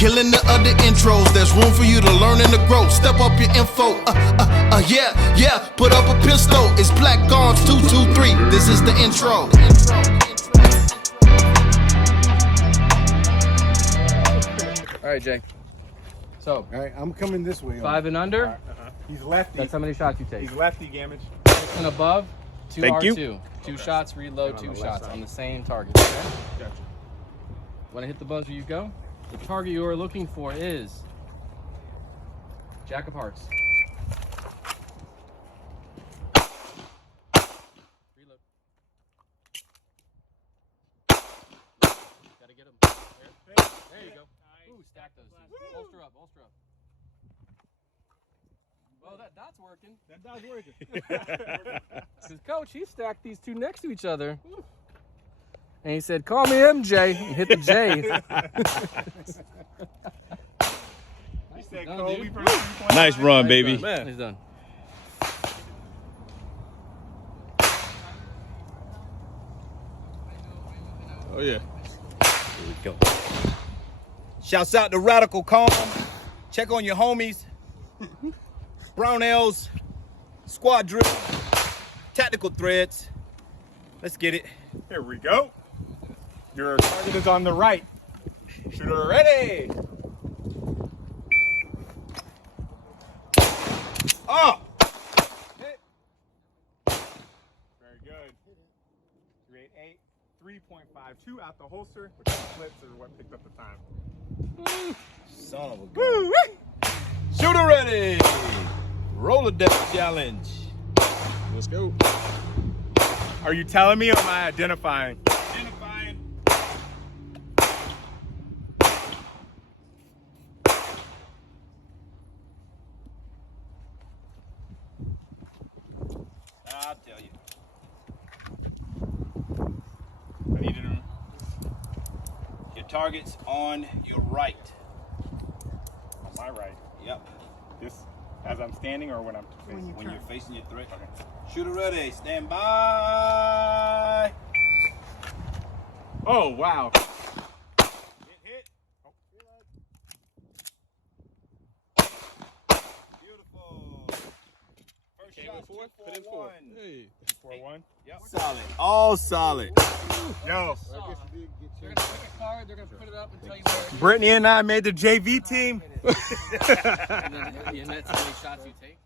Killing the other intros, there's room for you to learn and to grow. Step up your info, yeah, put up a pistol. It's Black Arms 223, this is the intro. All right, Jay. So, All right, I'm coming this way. 5 and under. He's lefty. That's how many shots you take. He's lefty, Gamage. 6 and above, 2 Thank R2. you. 2 shots, reload, 2 shots side. on the same target. Okay? Gotcha. When I hit the buzzer, you go. The target you are looking for is Jack of Hearts. Reload. Gotta get him. There you go. Ooh, stack those. Bolster up, bolster up. Well, that's working. That dog's working. Because Coach, he stacked these two next to each other. And he said, call me MJ. And hit the J. He said Done, Kobe dude. from the 3-point Nice line. run, baby. Man. He's done. Oh, yeah. Here we go. Shouts out to Radical Calm. Check on your homies. Brownells, Squad Drill, Tactical Threads. Let's get it. Here we go. Your target is on the right. Shooter ready. Oh! Hit. Very good. 388, 3.52 out the holster, which flips are what picked up the time. Son of a gun. Shooter ready. Roller death challenge. Let's go. Are you telling me or am I identifying? Identifying. I'll tell you. I need to know. Your target's on your right. On my right. Yep. This, as I'm standing or when I'm facing? When you're facing your threat. Okay. Shooter ready. Stand by. Oh, wow. Hit. Oh. Beautiful. First Came shot, in fourth, put in 2-4-1. fourth. Hey. 4-1. Yep. Solid. All solid. Yo. They're going to pick a card. They're going to put it up and tell you where it is. Brittany and I made the JV team. And then that's how many shots you take.